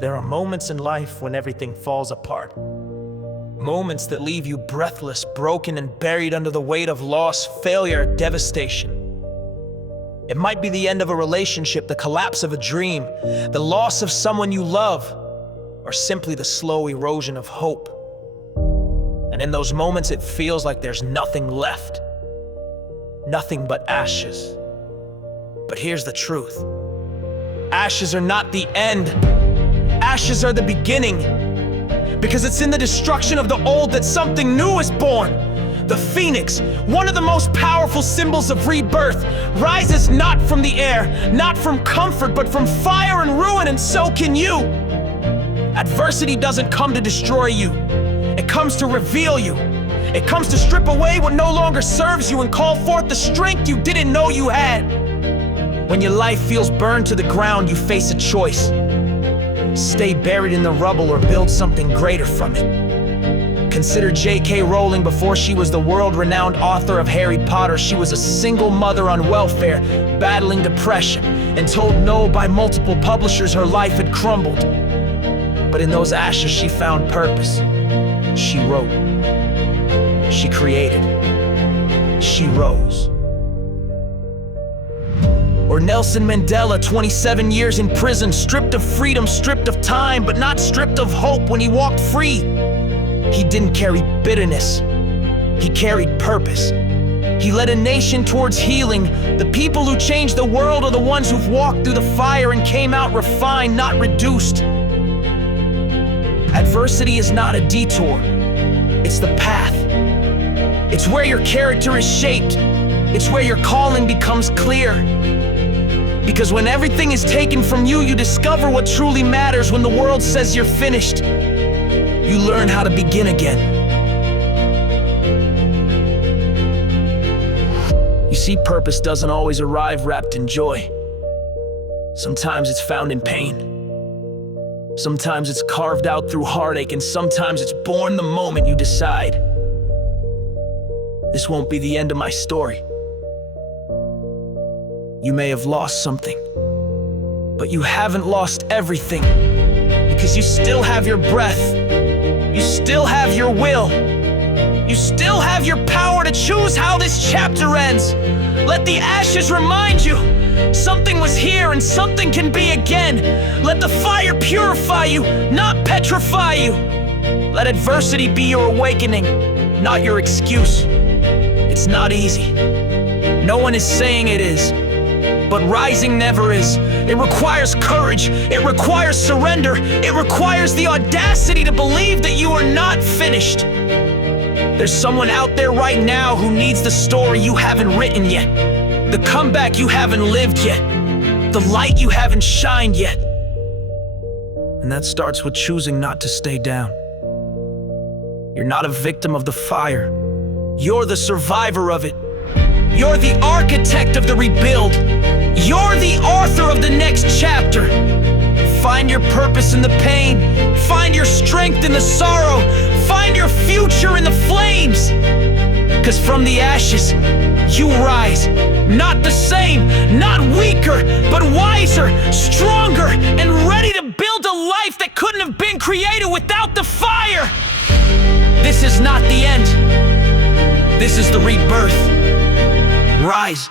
There are moments in life when everything falls apart. Moments that leave you breathless, broken, and buried under the weight of loss, failure, devastation. It might be the end of a relationship, the collapse of a dream, the loss of someone you love, or simply the slow erosion of hope. And in those moments, it feels like there's nothing left. Nothing but ashes. But here's the truth. Ashes are not the end. Ashes are the beginning. Because it's in the destruction of the old that something new is born. The phoenix, one of the most powerful symbols of rebirth, rises not from the air, not from comfort, but from fire and ruin, and so can you. Adversity doesn't come to destroy you. It comes to reveal you. It comes to strip away what no longer serves you and call forth the strength you didn't know you had. When your life feels burned to the ground, you face a choice. Stay buried in the rubble or build something greater from it. Consider J.K. Rowling. Before she was the world-renowned author of Harry Potter, she was a single mother on welfare, battling depression, and told no by multiple publishers. Her life had crumbled. But in those ashes, she found purpose. She wrote. She created. She rose. Or Nelson Mandela, 27 years in prison, stripped of freedom, stripped of time, but not stripped of hope. When he walked free, he didn't carry bitterness. He carried purpose. He led a nation towards healing. The people who changed the world are the ones who've walked through the fire and came out refined, not reduced. Adversity is not a detour. It's the path. It's where your character is shaped. It's where your calling becomes clear. Because when everything is taken from you, you discover what truly matters. When the world says you're finished, you learn how to begin again. You see, purpose doesn't always arrive wrapped in joy. Sometimes it's found in pain. Sometimes it's carved out through heartache, and sometimes it's born the moment you decide, this won't be the end of my story. You may have lost something, but you haven't lost everything, because you still have your breath, you still have your will, you still have your power to choose how this chapter ends. Let the ashes remind you, something was here and something can be again. Let the fire purify you, not petrify you. Let adversity be your awakening, not your excuse. It's not easy. No one is saying it is. But rising never is. It requires courage. It requires surrender. It requires the audacity to believe that you are not finished. There's someone out there right now who needs the story you haven't written yet, the comeback you haven't lived yet, the light you haven't shined yet. And that starts with choosing not to stay down. You're not a victim of the fire. You're the survivor of it. You're the architect of the rebuild. You're the author of the next chapter. Find your purpose in the pain. Find your strength in the sorrow. Find your future in the flames. 'Cause from the ashes, you rise. Not the same, not weaker, but wiser, stronger, and ready to build a life that couldn't have been created without the fire. This is not the end. This is the rebirth. Rise.